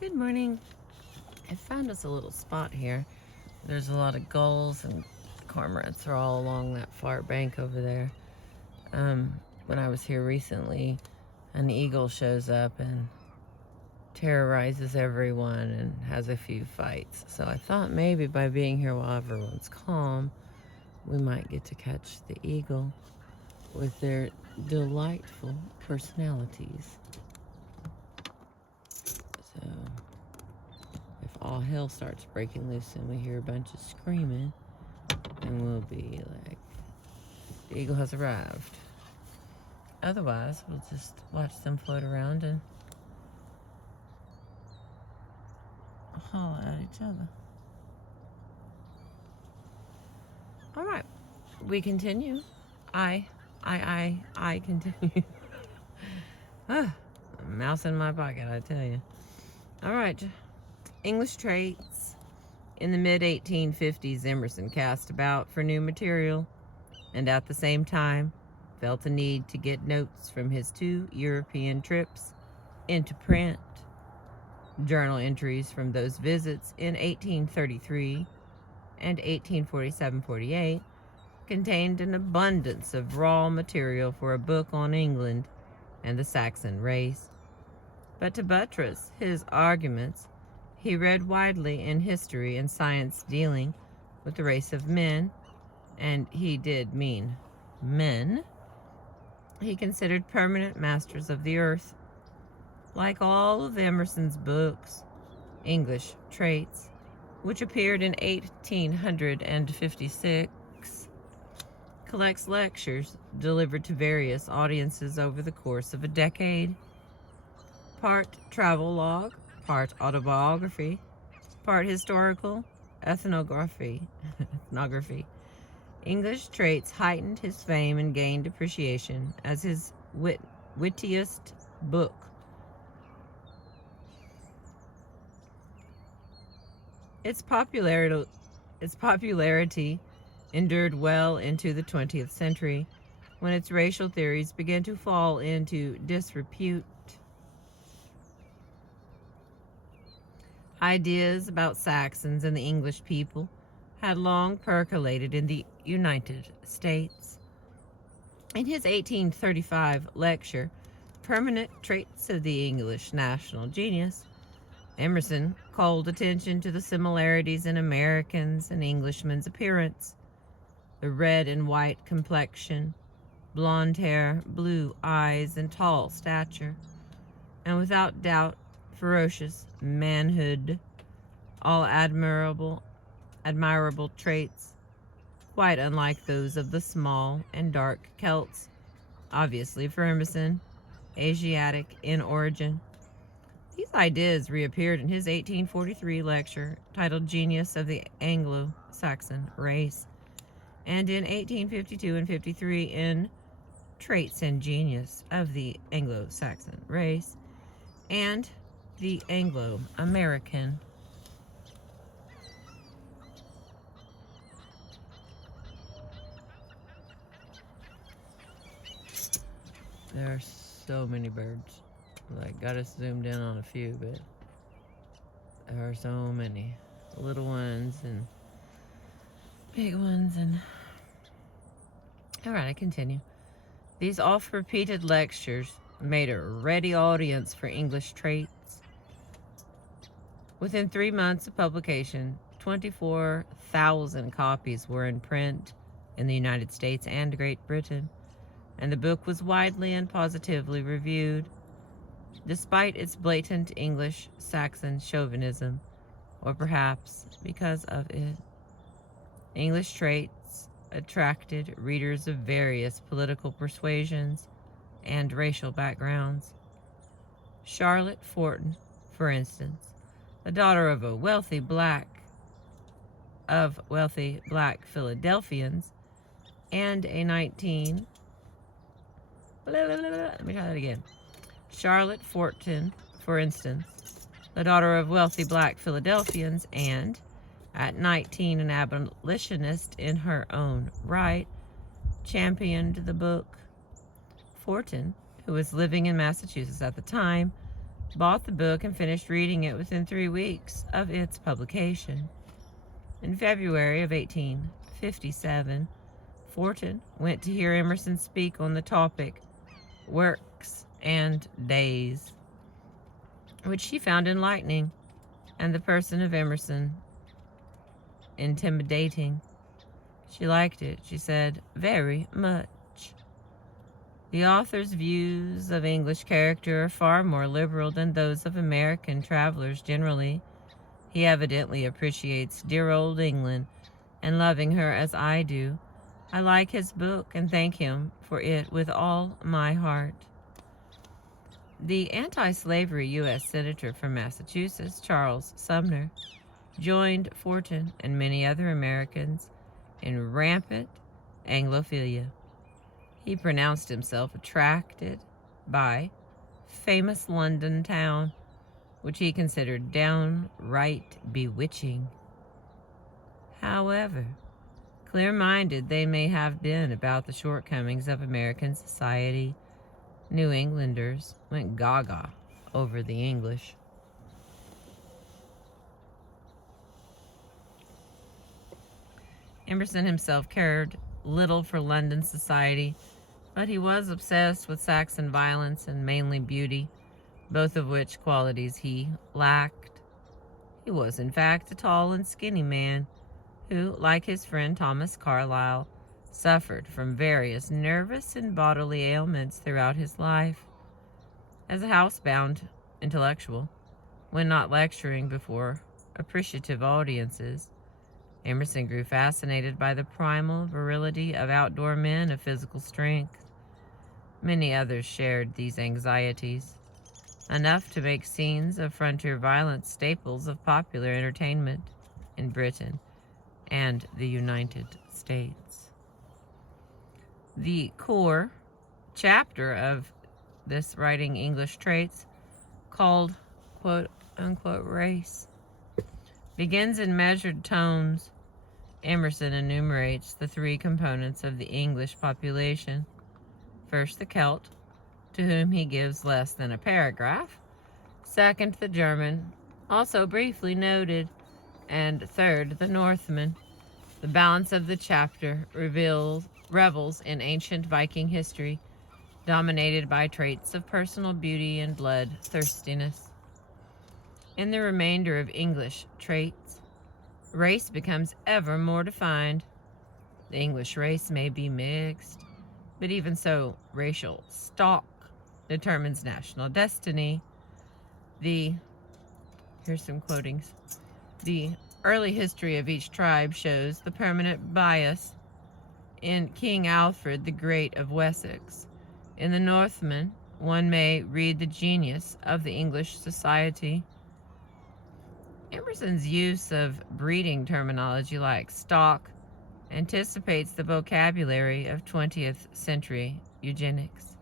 Good morning. I found us a little spot here. There's a lot of gulls and cormorants are all along that far bank over there. When I was here recently, an eagle shows up and terrorizes everyone and has a few fights. So I thought maybe by being here while everyone's calm, we might get to catch the eagle with their delightful personalities. So if all hell starts breaking loose and we hear a bunch of screaming, and we'll be like, the eagle has arrived. Otherwise, we'll just watch them float around and holler at each other. All right, we continue. I continue. Mouse in my pocket, I tell you. All right, English traits. In the mid-1850s, Emerson cast about for new material, and at the same time felt a need to get notes from his 2 European trips into print. Journal entries from those visits in 1833 and 1847-48 contained an abundance of raw material for a book on England and the Saxon race. But to buttress his arguments, he read widely in history and science dealing with the race of men, and he did mean men. He considered permanent masters of the earth. Like all of Emerson's books, English Traits, which appeared in 1856, collects lectures delivered to various audiences over the course of a decade. Part travel log, part autobiography, part historical ethnography. English Traits heightened his fame and gained appreciation as his wittiest book. Its popularity endured well into the 20th century, when its racial theories began to fall into disrepute. Ideas about Saxons and the English people had long percolated in the United States. In his 1835 lecture, Permanent Traits of the English National Genius, Emerson called attention to the similarities in Americans and Englishmen's appearance: the red and white complexion, blonde hair, blue eyes, and tall stature, and without doubt ferocious manhood, all admirable traits, quite unlike those of the small and dark Celts, obviously for Emerson Asiatic in origin. These ideas reappeared in his 1843 lecture titled Genius of the Anglo-Saxon Race, and in 1852 and 53 in Traits and Genius of the Anglo-Saxon Race and the Anglo-American. There are so many birds. Like, got us zoomed in on a few, but there are so many little ones and big ones. And all right, I continue. These oft-repeated lectures made a ready audience for English Traits. Within 3 months of publication, 24,000 copies were in print in the United States and Great Britain, and the book was widely and positively reviewed. Despite its blatant English-Saxon chauvinism, or perhaps because of it, English Traits attracted readers of various political persuasions and racial backgrounds. Charlotte Fortin, for instance, the daughter of wealthy black Philadelphians, and a 19 let me try that again. Charlotte Fortin, for instance, the daughter of wealthy black Philadelphians, and at 19 an abolitionist in her own right, championed the book. Fortin, who was living in Massachusetts at the time, bought the book and finished reading it within 3 weeks of its publication. In February of 1857, Fortin went to hear Emerson speak on the topic Works and Days, which she found enlightening, and the person of Emerson intimidating. She liked it, she said, very much. The author's views of English character are far more liberal than those of American travelers generally. He evidently appreciates dear old England, and loving her as I do, I like his book and thank him for it with all my heart. The anti-slavery U.S. Senator from Massachusetts, Charles Sumner, joined Fortin and many other Americans in rampant Anglophilia. He pronounced himself attracted by famous London town, which he considered downright bewitching. However, clear-minded they may have been about the shortcomings of American society, New Englanders went gaga over the English. Emerson himself cared little for London society, but he was obsessed with Saxon violence and manly beauty, both of which qualities he lacked. He was, in fact, a tall and skinny man who, like his friend Thomas Carlyle, suffered from various nervous and bodily ailments throughout his life. As a housebound intellectual, when not lecturing before appreciative audiences, Emerson grew fascinated by the primal virility of outdoor men of physical strength. Many others shared these anxieties, enough to make scenes of frontier violence staples of popular entertainment in Britain and the United States. The core chapter of this Writing English Traits, called quote-unquote race, begins in measured tones. Emerson enumerates the 3 components of the English population. First, the Celt, to whom he gives less than a paragraph. Second, the German, also briefly noted. And third, the Northman. The balance of the chapter revels in ancient Viking history, dominated by traits of personal beauty and bloodthirstiness. In the remainder of English traits, race becomes ever more defined. The English race may be mixed, but even so, racial stock determines national destiny. Here's some quotings. The early history of each tribe shows the permanent bias in King Alfred the Great of Wessex. In the Northman, one may read the genius of the English society. Emerson's use of breeding terminology like stock anticipates the vocabulary of 20th century eugenics.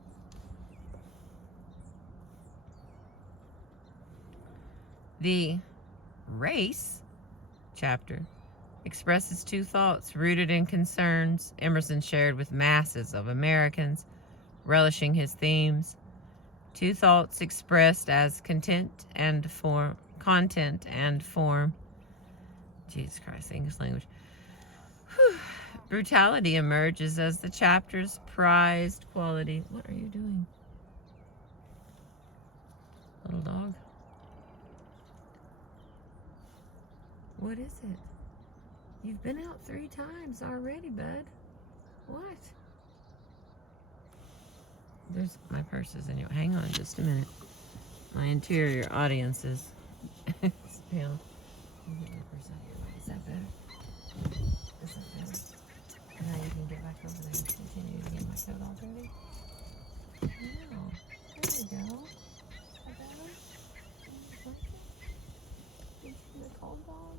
The race chapter expresses 2 thoughts rooted in concerns Emerson shared with masses of Americans, relishing his themes. 2 thoughts expressed as content and form. Jesus Christ, English language. Whew. Brutality emerges as the chapter's prized quality. What are you doing, little dog? What is it? You've been out 3 times already, bud. What? There's my purse is in you. Hang on just a minute. My interior audience is pale. Is that better? Is that better? And now you can get back over there and continue to get my coat all dirty. No. There we go. Is that better? Did you see the cold dog?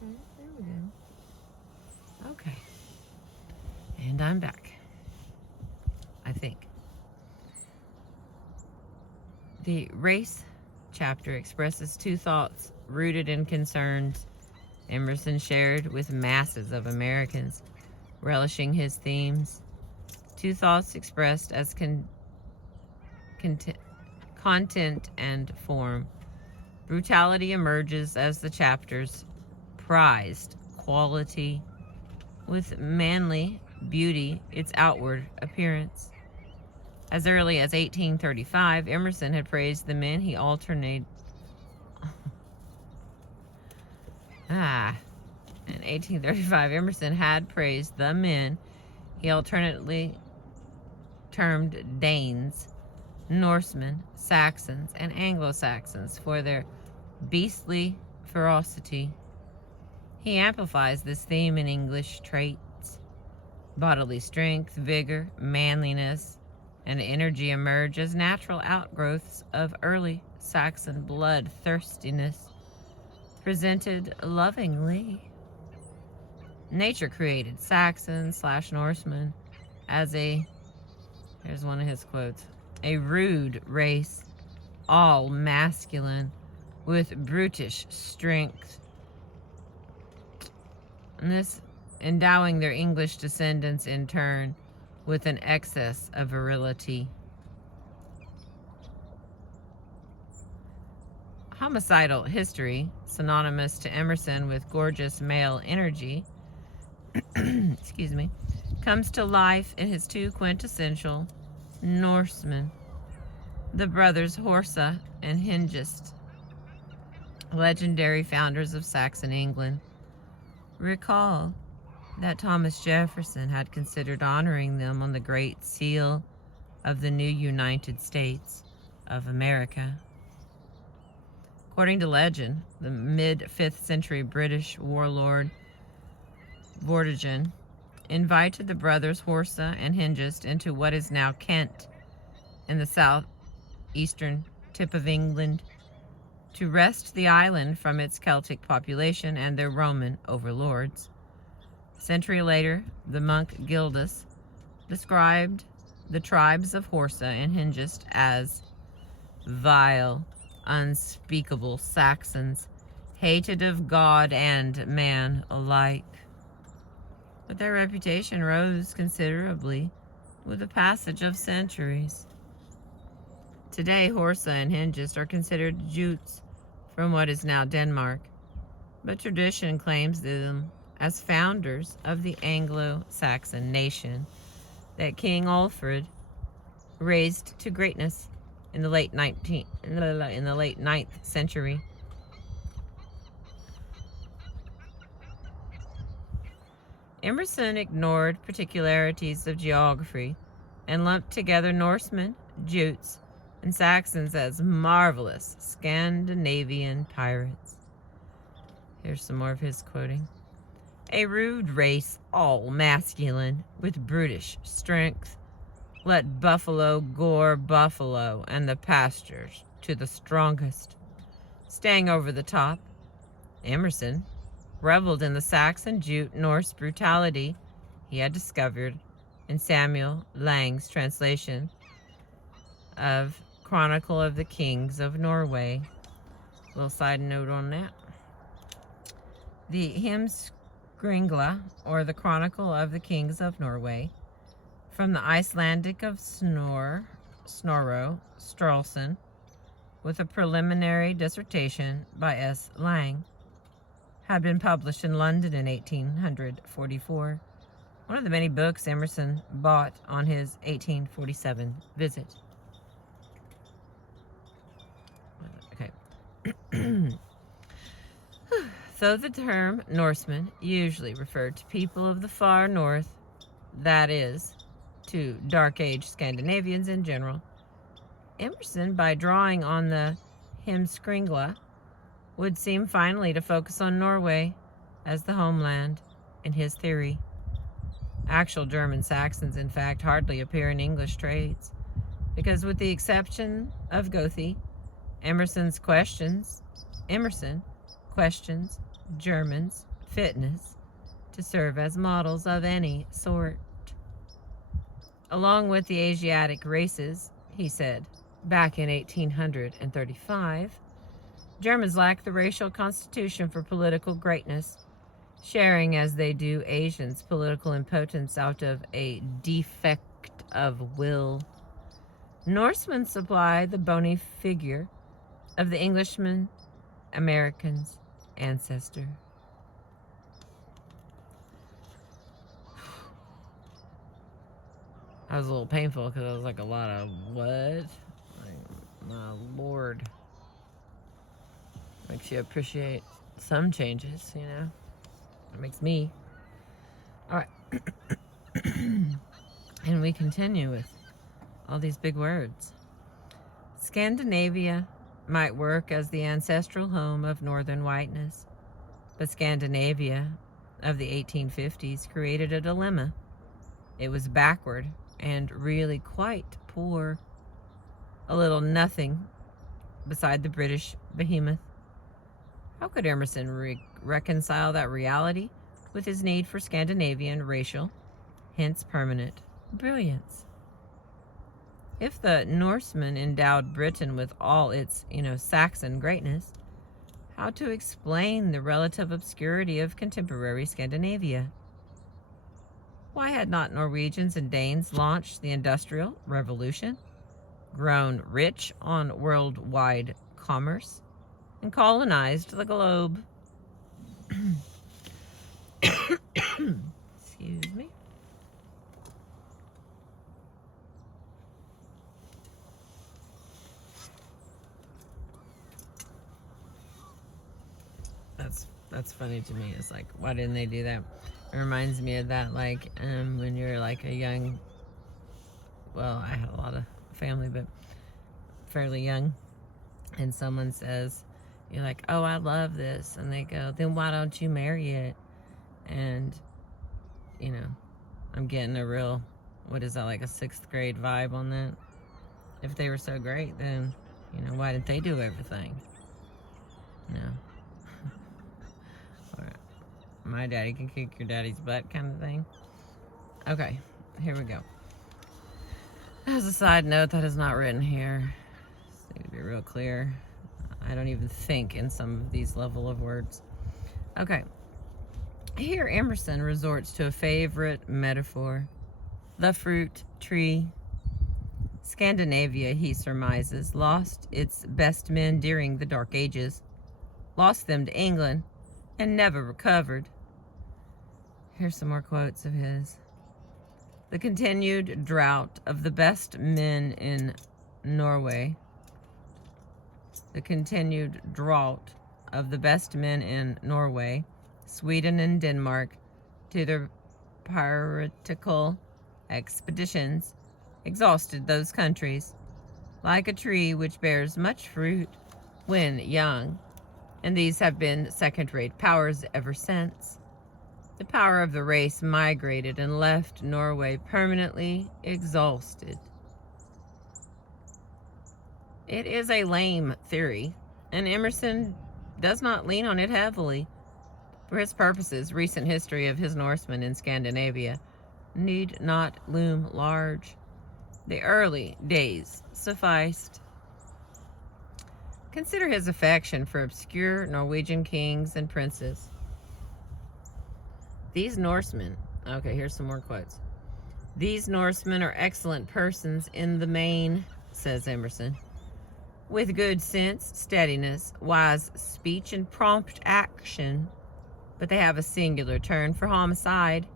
There we go. Okay. And I'm back. I think. The race chapter expresses 2 thoughts rooted in concerns Emerson shared with masses of Americans, relishing his themes. 2 thoughts expressed as content and form. Brutality emerges as the chapters prized quality with manly beauty its outward appearance. As early as 1835, Emerson had praised the men he alternated. In 1835, Emerson had praised the men he alternately termed Danes, Norsemen, Saxons, and Anglo-Saxons for their beastly ferocity. He amplifies this theme in English traits. Bodily strength, vigor, manliness, and energy emerge as natural outgrowths of early Saxon bloodthirstiness, presented lovingly. Nature created Saxon/Norsemen as here's one of his quotes, a rude race, all masculine, with brutish strength. And this endowing their English descendants in turn with an excess of virility. Homicidal history, synonymous to Emerson with gorgeous male energy, excuse me, comes to life in his two quintessential Norsemen, the brothers Horsa and Hengist, legendary founders of Saxon England. Recall that Thomas Jefferson had considered honoring them on the Great Seal of the new United States of America. According to legend, the mid-5th century British warlord Vortigern invited the brothers Horsa and Hengist into what is now Kent in the southeastern tip of England to wrest the island from its Celtic population and their Roman overlords. A century later, the monk Gildas described the tribes of Horsa and Hengist as vile, unspeakable Saxons, hated of God and man alike. But their reputation rose considerably with the passage of centuries. Today, Horsa and Hengist are considered Jutes from what is now Denmark, but tradition claims them as founders of the Anglo-Saxon nation that King Alfred raised to greatness in the late 9th century. Emerson ignored particularities of geography and lumped together Norsemen, Jutes, and Saxons as marvelous Scandinavian pirates. Here's some more of his quoting. A rude race, all masculine, with brutish strength. Let buffalo gore buffalo, and the pastures to the strongest. Staying over the top, Emerson reveled in the Saxon, Jute, Norse brutality he had discovered in Samuel Lang's translation of Chronicle of the Kings of Norway. A little side note on that. The Heimskringla, or the Chronicle of the Kings of Norway, from the Icelandic of Snorro Sturluson, with a preliminary dissertation by S. Lang, had been published in London in 1844, one of the many books Emerson bought on his 1847 visit. Okay. Though the term Norseman usually referred to people of the far north, that is, to Dark Age Scandinavians in general, Emerson, by drawing on the Heimskringla, would seem finally to focus on Norway as the homeland in his theory. Actual German Saxons, in fact, hardly appear in English trades, because with the exception of Goethe, Emerson questions Germans' fitness to serve as models of any sort. Along with the Asiatic races, he said, back in 1835, Germans lack the racial constitution for political greatness, sharing as they do Asians' political impotence out of a defect of will. Norsemen supply the bony figure of the Englishman American's ancestor. That was a little painful because I was like, a lot of what? Like, my lord. Makes you appreciate some changes, you know? It makes me. All right. And we continue with all these big words. Scandinavia might work as the ancestral home of northern whiteness, but Scandinavia of the 1850s created a dilemma. It was backward and really quite poor, a little nothing beside the British behemoth. How could Emerson reconcile that reality with his need for Scandinavian racial, hence permanent, brilliance? If the Norsemen endowed Britain with all its, Saxon greatness, how to explain the relative obscurity of contemporary Scandinavia? Why had not Norwegians and Danes launched the Industrial Revolution, grown rich on worldwide commerce, and colonized the globe? Excuse me. That's funny to me. It's like, why didn't they do that? It reminds me of that, like, when you're like a young, well, I had a lot of family, but fairly young, and someone says, you're like, oh, I love this, and they go, then why don't you marry it? And, I'm getting a real, what is that, like a 6th grade vibe on that? If they were so great, then, why didn't they do everything? No. My daddy can kick your daddy's butt kind of thing. Okay, here we go. As a side note, that is not written here. Just need to be real clear. I don't even think in some of these level of words. Okay. Here Emerson resorts to a favorite metaphor. The fruit tree. Scandinavia, he surmises, lost its best men during the Dark Ages. Lost them to England and never recovered. Here's some more quotes of his. The continued drought of the best men in Norway. The continued drought of the best men in Norway, Sweden, and Denmark to their piratical expeditions exhausted those countries, like a tree which bears much fruit when young, and these have been second-rate powers ever since. The power of the race migrated and left Norway permanently exhausted. It is a lame theory, and Emerson does not lean on it heavily. For his purposes, recent history of his Norsemen in Scandinavia need not loom large. The early days sufficed. Consider his affection for obscure Norwegian kings and princes. These Norsemen, okay, here's some more quotes. These Norsemen are excellent persons in the main, says Emerson, with good sense, steadiness, wise speech, and prompt action, but they have a singular turn for homicide.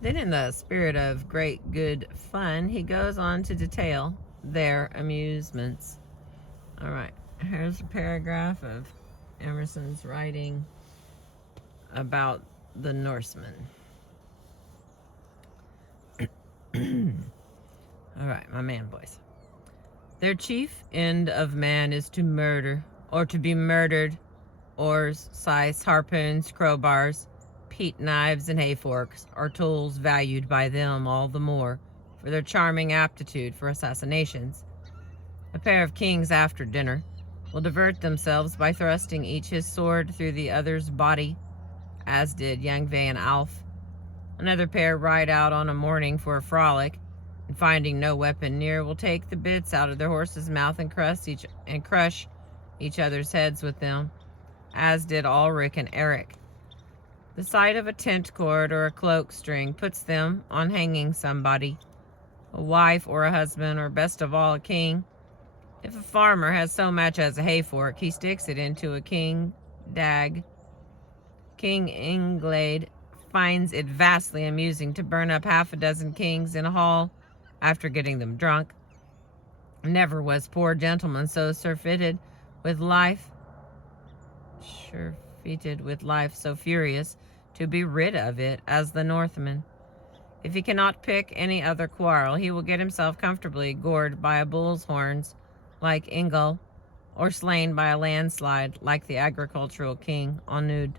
Then, in the spirit of great good fun, he goes on to detail their amusements. All right, here's a paragraph of Emerson's writing about the Norsemen. All right, my man voice. Their chief end of man is to murder, or to be murdered. Oars, scythes, harpoons, crowbars, peat knives, and hay forks are tools valued by them all the more for their charming aptitude for assassinations. A pair of kings after dinner will divert themselves by thrusting each his sword through the other's body, as did young Van Alf. Another pair ride out on a morning for a frolic, and finding no weapon near, will take the bits out of their horse's mouth and crush each other's heads with them, as did Ulrich and Eric. The sight of a tent cord or a cloak string puts them on hanging somebody. a wife or a husband, or best of all, a king. If a farmer has so much as a hay fork, he sticks it into a king dag. King Inglade finds it vastly amusing to burn up half a dozen kings in a hall after getting them drunk. Never was poor gentleman so surfeited with life, so furious to be rid of it as the Northman. If he cannot pick any other quarrel, he will get himself comfortably gored by a bull's horns like Ingol, or slain by a landslide like the agricultural king Onud.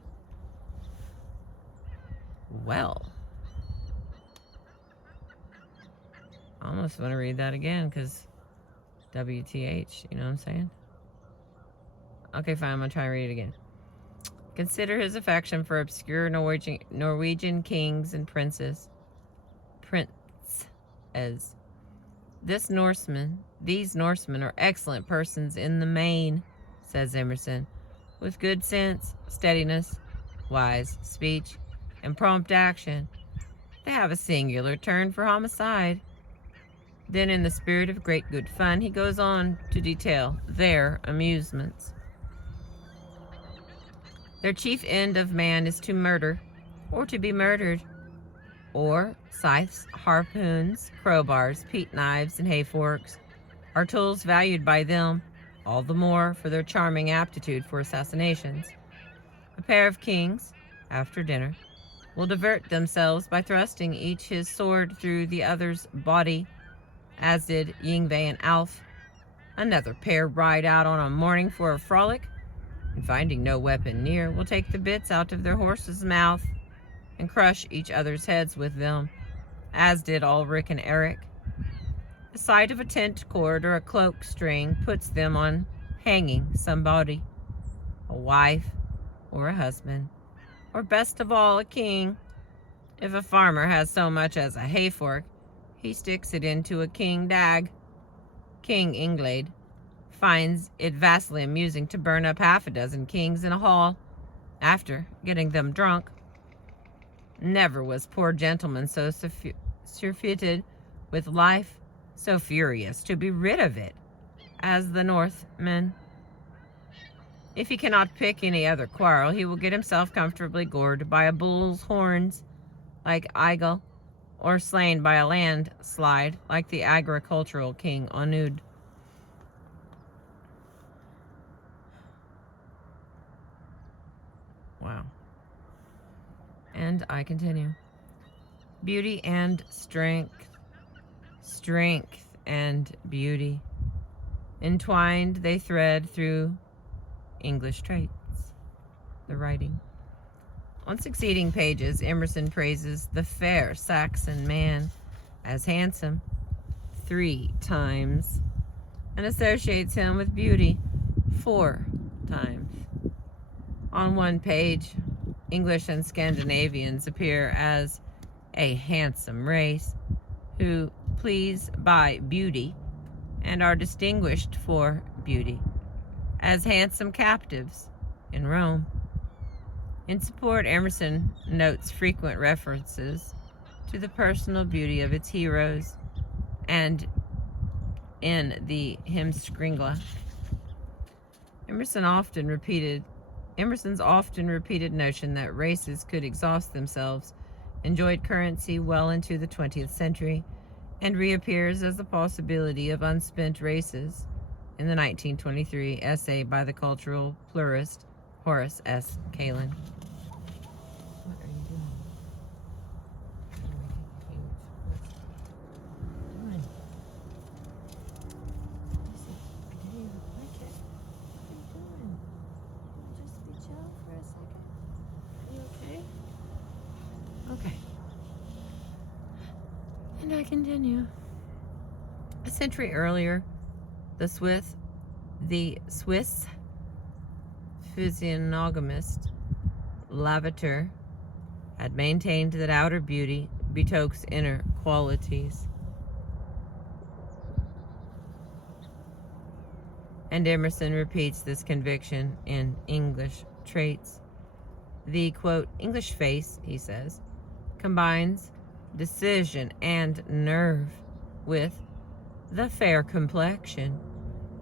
Well, I almost want to read that again because WTH, you know what I'm saying? Okay, fine, I'm going to try and read it again. Consider his affection for obscure Norwegian kings and princes. These Norsemen are excellent persons in the main, says Emerson, with good sense, steadiness, wise speech, and prompt action. They have a singular turn for homicide. Then, in the spirit of great good fun, he goes on to detail their amusements. Their chief end of man is to murder, or to be murdered, or scythes, harpoons, crowbars, peat knives, and hay forks are tools valued by them all the more for their charming aptitude for assassinations. A pair of kings, after dinner, will divert themselves by thrusting each his sword through the other's body, as did Yngve and Alf. Another pair ride out on a morning for a frolic, and finding no weapon near, will take the bits out of their horse's mouth and crush each other's heads with them, as did Ulrich and Eric. The sight of a tent cord or a cloak string puts them on hanging somebody, a wife or a husband, or best of all, a king. If a farmer has so much as a hay fork, he sticks it into a king dag. King Inglade finds it vastly amusing to burn up half a dozen kings in a hall after getting them drunk. Never was poor gentleman so surfeited with life, so furious to be rid of it, as the Northman. If he cannot pick any other quarrel, he will get himself comfortably gored by a bull's horns like Eigil, or slain by a landslide like the agricultural king Onud. Wow. And I continue. Beauty and strength, strength and beauty, entwined they thread through English traits, the writing. On succeeding pages, Emerson praises the fair Saxon man as handsome 3 times and associates him with beauty 4 times. On one page, English and Scandinavians appear as a handsome race who please by beauty and are distinguished for beauty, as handsome captives in Rome. In support, Emerson notes frequent references to the personal beauty of its heroes and in the Heimskringla. Emerson's often repeated notion that races could exhaust themselves enjoyed currency well into the 20th century and reappears as the possibility of unspent races in the 1923 essay by the cultural pluralist Horace S. Kalin. What are you doing? Okay. And I continue. A century earlier, the Swiss physiognomist Lavater had maintained that outer beauty betokens inner qualities. And Emerson repeats this conviction in English Traits. The, quote, English face, he says, combines decision and nerve with the fair complexion,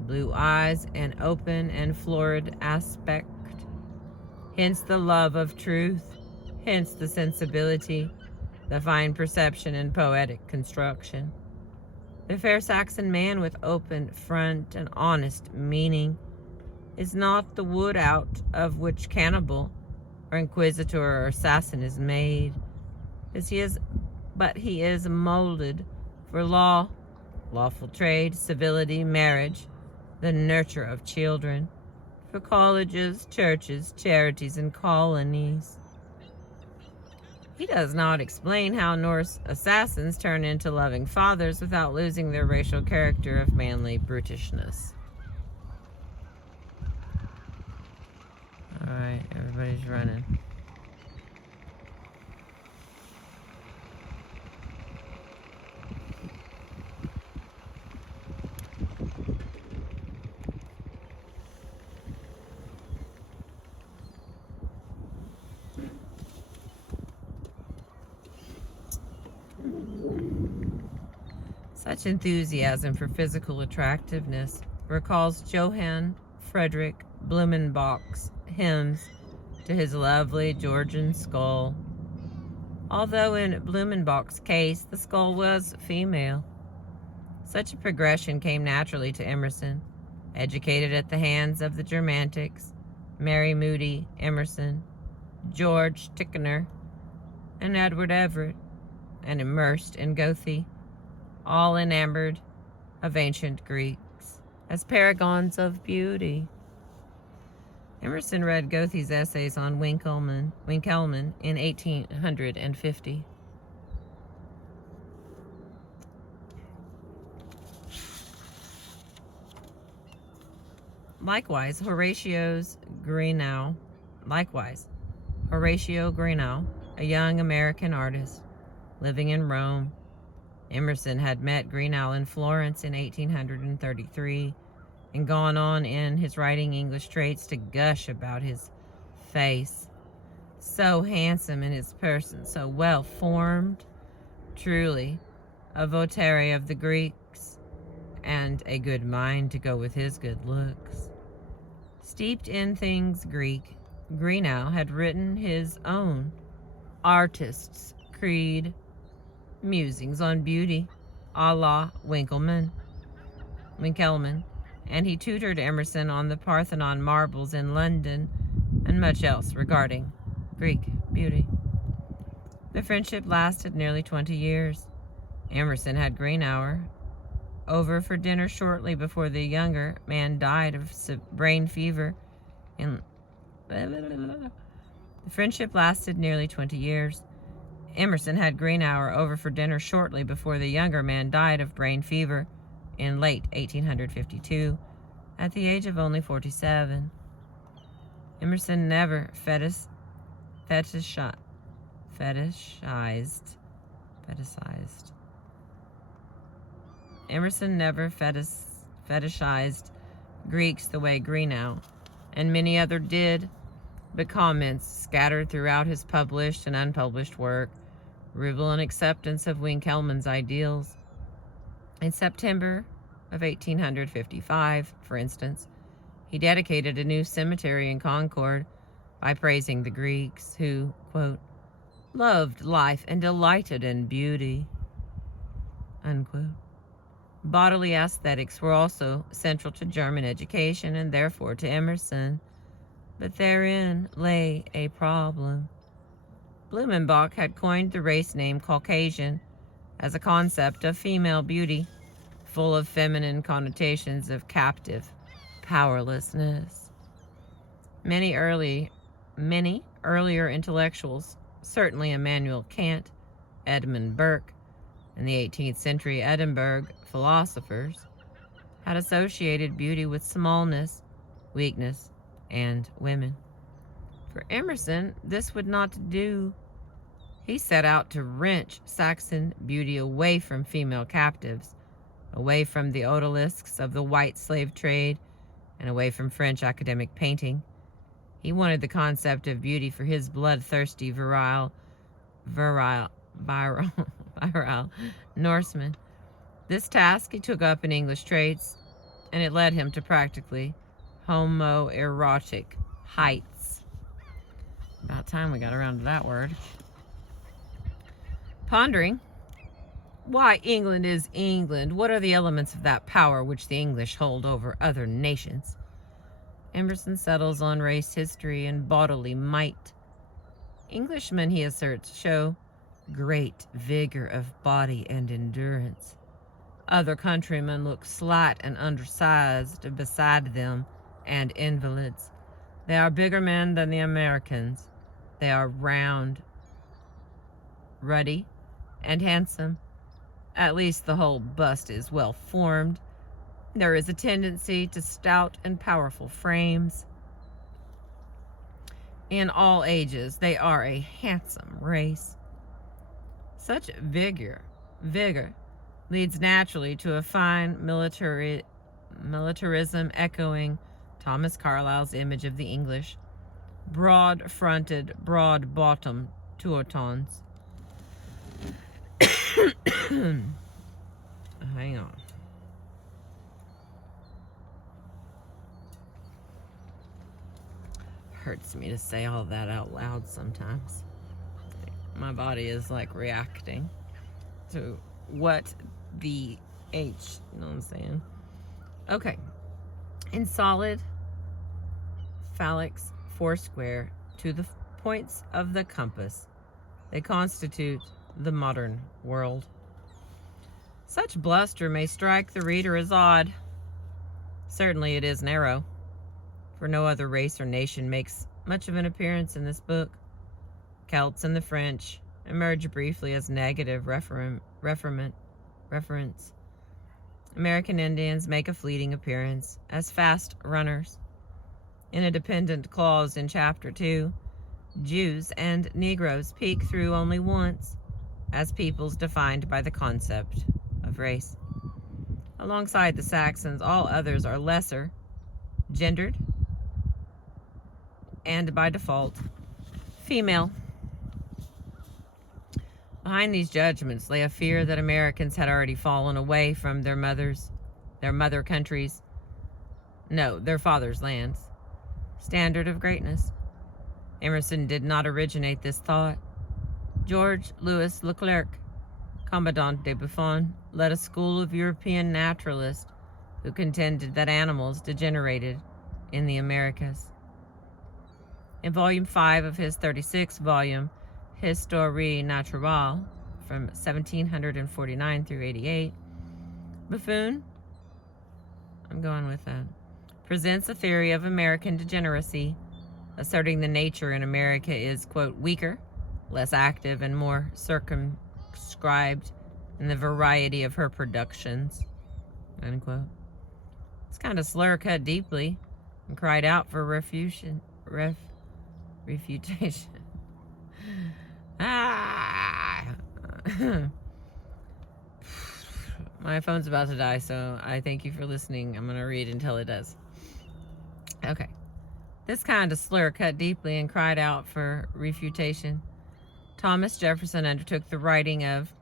blue eyes, and open and florid aspect. Hence the love of truth, hence the sensibility, the fine perception and poetic construction. The fair Saxon man with open front and honest meaning is not the wood out of which cannibal or inquisitor or assassin is made, but he is molded for law, lawful trade, civility, marriage, the nurture of children, for colleges, churches, charities, and colonies. He does not explain how Norse assassins turn into loving fathers without losing their racial character of manly brutishness. All right, everybody's running. Such enthusiasm for physical attractiveness recalls Johann Friedrich Blumenbach's hymns to his lovely Georgian skull. Although in Blumenbach's case, the skull was female. Such a progression came naturally to Emerson, educated at the hands of the Germantics, Mary Moody Emerson, George Tickner, and Edward Everett, and immersed in Goethe, all enamored of ancient Greeks as paragons of beauty. Emerson read Goethe's essays on Winckelmann in 1850. Likewise, Horatio Greenough, a young American artist living in Rome. Emerson had met Greenough in Florence in 1833 and gone on in his writing English traits to gush about his face. So handsome in his person, so well formed, truly a votary of the Greeks, and a good mind to go with his good looks. Steeped in things Greek, Greenough had written his own artist's creed, musings on beauty, a la Winckelmann, and he tutored Emerson on the Parthenon marbles in London and much else regarding Greek beauty. The friendship lasted nearly 20 years. Emerson had Greenough over for dinner shortly before the younger man died of brain fever. The friendship lasted nearly 20 years. Emerson had Greenough over for dinner shortly before the younger man died of brain fever in late 1852, at the age of only 47. Emerson never fetishized Emerson never fetishized Greeks the way Greenough and many others did, but comments scattered throughout his published and unpublished work reveal an acceptance of Winckelmann's ideals. In September of 1855, for instance, he dedicated a new cemetery in Concord by praising the Greeks who, quote, loved life and delighted in beauty, unquote. Bodily aesthetics were also central to German education and therefore to Emerson, but therein lay a problem. Blumenbach had coined the race name Caucasian as a concept of female beauty, full of feminine connotations of captive powerlessness. Many earlier intellectuals, certainly Immanuel Kant, Edmund Burke, and the 18th century Edinburgh philosophers, had associated beauty with smallness, weakness, and women. For Emerson, this would not do. He set out to wrench Saxon beauty away from female captives, away from the odalisques of the white slave trade, and away from French academic painting. He wanted the concept of beauty for his bloodthirsty, virile Norsemen. This task he took up in English traits, and it led him to practically homoerotic heights. About time we got around to that word. Pondering why England is England, what are the elements of that power which the English hold over other nations? Emerson settles on race, history, and bodily might. Englishmen, he asserts, show great vigor of body and endurance. Other countrymen look slight and undersized beside them, and invalids. They are bigger men than the Americans. They are round, ruddy, and handsome. At least the whole bust is well formed. There is a tendency to stout and powerful frames. In all ages, they are a handsome race. Such vigor leads naturally to a fine militarism echoing Thomas Carlyle's image of the English, broad-fronted, broad-bottomed Teutons. Hang on. Hurts me to say all that out loud sometimes. My body is like reacting to what the H, you know what I'm saying? Okay. In solid phalanx foursquare to the points of the compass, they constitute the modern world. Such bluster may strike the reader as odd. Certainly it is narrow, for no other race or nation makes much of an appearance in this book. Celts and the French emerge briefly as negative reference. American Indians make a fleeting appearance as fast runners. In a dependent clause in Chapter 2, Jews and Negroes peek through only once, as peoples defined by the concept of race. Alongside the Saxons, all others are lesser, gendered, and by default, female. Behind these judgments lay a fear that Americans had already fallen away from their mother countries, their fathers' lands, standard of greatness. Emerson did not originate this thought. George Louis Leclerc, Commandant de Buffon, led a school of European naturalists who contended that animals degenerated in the Americas. In Volume 5 of his 36-volume Histoire Naturelle from 1749 through 88, Buffon, presents a theory of American degeneracy, asserting the nature in America is, quote, weaker, less active, and more circumscribed in the variety of her productions, unquote. This kind of slur cut deeply and cried out for refutation. My phone's about to die, so I thank you for listening. I'm going to read until it does. Okay. This kind of slur cut deeply and cried out for refutation. Thomas Jefferson undertook the writing of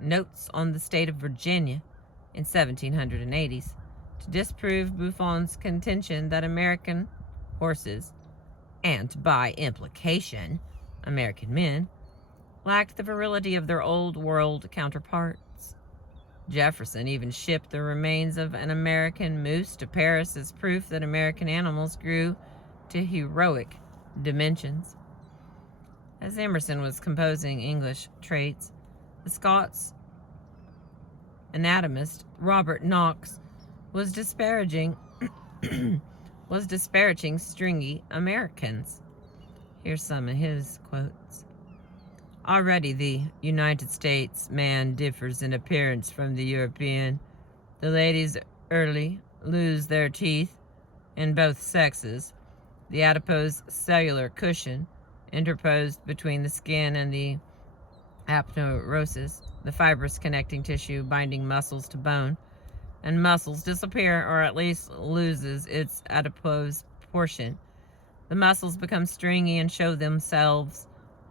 Notes on the State of Virginia in 1780s to disprove Buffon's contention that American horses, and by implication, American men, lacked the virility of their old world counterparts. Jefferson even shipped the remains of an American moose to Paris as proof that American animals grew to heroic dimensions. As Emerson was composing English traits, the Scots anatomist Robert Knox was disparaging stringy Americans. Here's some of his quotes. Already the United States man differs in appearance from the European. The ladies early lose their teeth in both sexes. The adipose cellular cushion interposed between the skin and the aponeurosis, the fibrous connecting tissue binding muscles to bone, and muscles disappear or at least loses its adipose portion. The muscles become stringy and show themselves.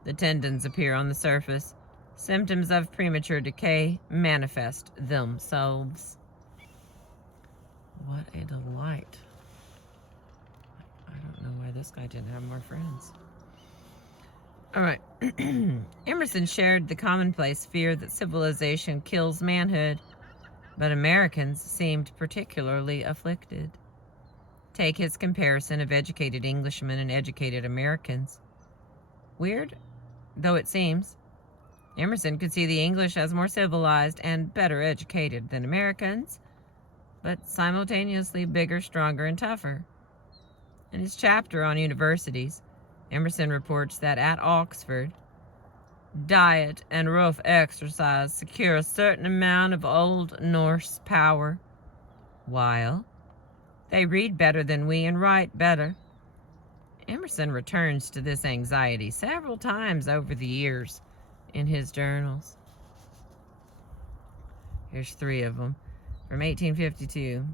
The tendons appear on the surface. symptoms of premature decay manifest themselves. What a delight. I don't know why this guy didn't have more friends. All right. Emerson shared the commonplace fear that civilization kills manhood, but Americans seemed particularly afflicted. Take his comparison of educated Englishmen and educated Americans. Weird though it seems, Emerson could see the English as more civilized and better educated than Americans, but simultaneously bigger, stronger, and tougher. In his chapter on universities, Emerson reports that at Oxford, diet and rough exercise secure a certain amount of Old Norse power, while they read better than we and write better. Emerson returns to this anxiety several times over the years in his journals. Here's 3 of them. From 1852.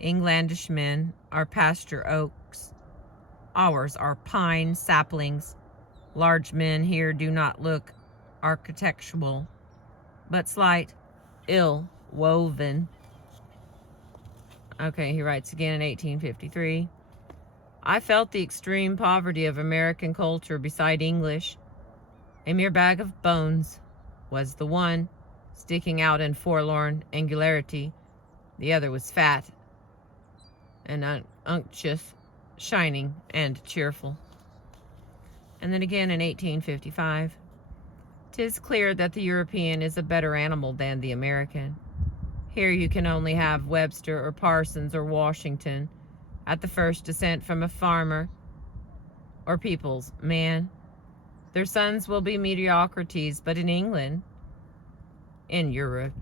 Englandish men are pasture oaks. Ours are pine saplings. Large men here do not look architectural, but slight, ill-woven. Okay, he writes again in 1853. I felt the extreme poverty of American culture beside English. A mere bag of bones was the one, sticking out in forlorn angularity. The other was fat and unctuous, shining and cheerful. And then again in 1855. 'Tis clear that the European is a better animal than the American. Here you can only have Webster or Parsons or Washington at the first descent from a farmer or people's man. Their sons will be mediocrities, but in England, in Europe,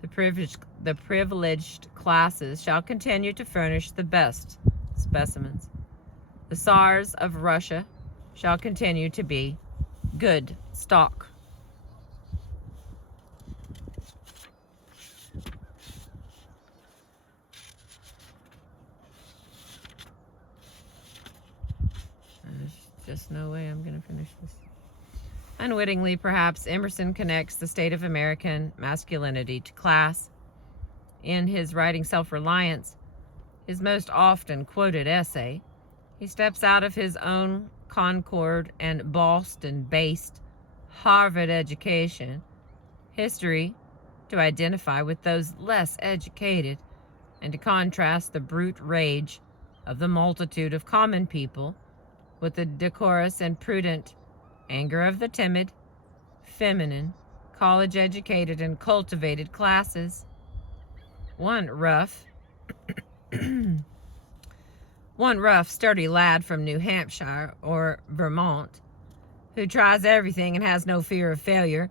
the privileged classes shall continue to furnish the best specimens. The Tsars of Russia shall continue to be good stock. There's just no way I'm going to finish this. Unwittingly, perhaps, Emerson connects the state of American masculinity to class. In his writing Self-Reliance, his most often quoted essay, he steps out of his own Concord and Boston-based Harvard education, history, to identify with those less educated and to contrast the brute rage of the multitude of common people with the decorous and prudent anger of the timid, feminine, college-educated, and cultivated classes. One rough, sturdy lad from New Hampshire or Vermont who tries everything and has no fear of failure,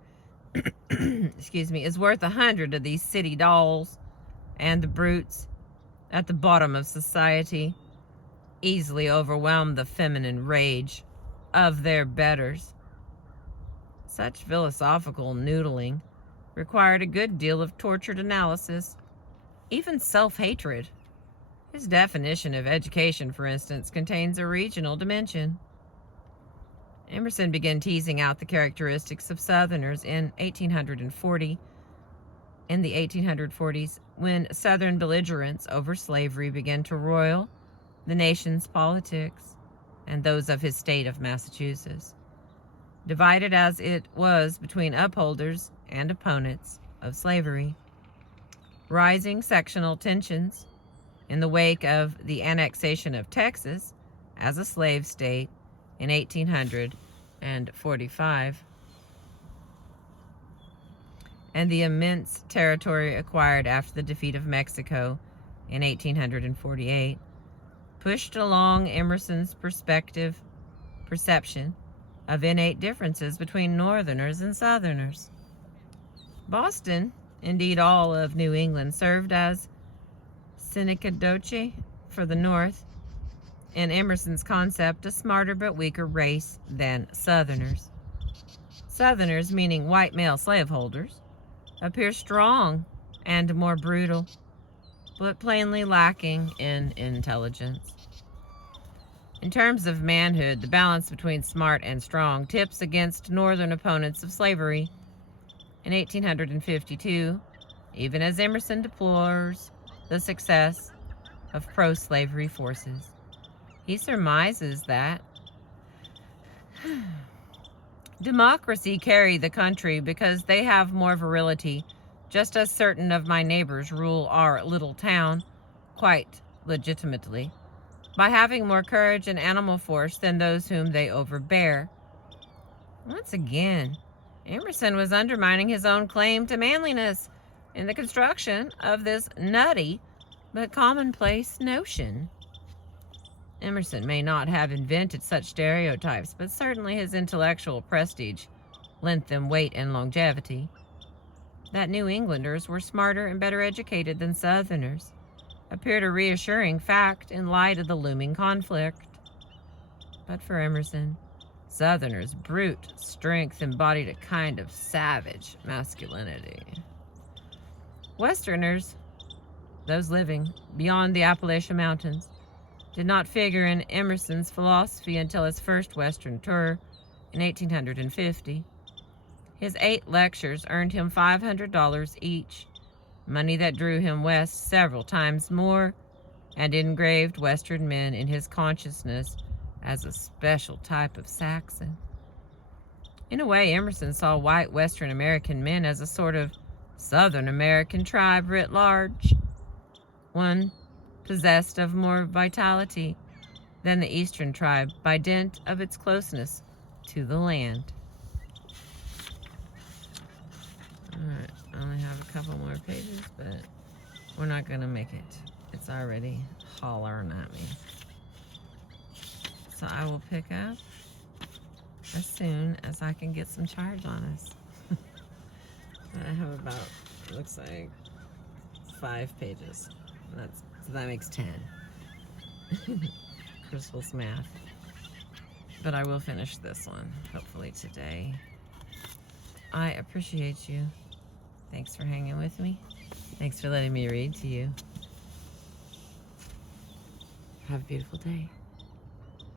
is worth 100 of these city dolls, and the brutes at the bottom of society easily overwhelm the feminine rage of their betters. Such philosophical noodling required a good deal of tortured analysis, even self-hatred. His definition of education, for instance, contains a regional dimension. Emerson began teasing out the characteristics of Southerners in the 1840s, when Southern belligerence over slavery began to roil the nation's politics and those of his state of Massachusetts, divided as it was between upholders and opponents of slavery. Rising sectional tensions in the wake of the annexation of Texas as a slave state in 1845, and the immense territory acquired after the defeat of Mexico in 1848, pushed along Emerson's perception of innate differences between Northerners and Southerners. Boston, indeed all of New England, served as synecdoche for the North, in Emerson's concept, a smarter but weaker race than Southerners. Southerners, meaning white male slaveholders, appear strong and more brutal, but plainly lacking in intelligence. In terms of manhood, the balance between smart and strong tips against northern opponents of slavery. In 1852, even as Emerson deplores the success of pro-slavery forces, he surmises that democracy carry the country because they have more virility, just as certain of my neighbors rule our little town quite legitimately, by having more courage and animal force than those whom they overbear. Once again, Emerson was undermining his own claim to manliness in the construction of this nutty but commonplace notion. Emerson may not have invented such stereotypes, but certainly his intellectual prestige lent them weight and longevity. That New Englanders were smarter and better educated than Southerners appeared a reassuring fact in light of the looming conflict. But for Emerson, Southerners' brute strength embodied a kind of savage masculinity. Westerners, those living beyond the Appalachian Mountains, did not figure in Emerson's philosophy until his first Western tour in 1850. His 8 lectures earned him $500 each, money that drew him west several times more and engraved Western men in his consciousness as a special type of Saxon. In a way, Emerson saw white Western American men as a sort of Southern American tribe writ large, one possessed of more vitality than the Eastern tribe by dint of its closeness to the land. Alright, I only have a couple more pages, but we're not going to make it. It's already hollering at me. So I will pick up as soon as I can get some charge on us. I have about, it looks like 5 pages. So that makes 10. Crystal's math. But I will finish this one, hopefully today. I appreciate you. Thanks for hanging with me. Thanks for letting me read to you. Have a beautiful day.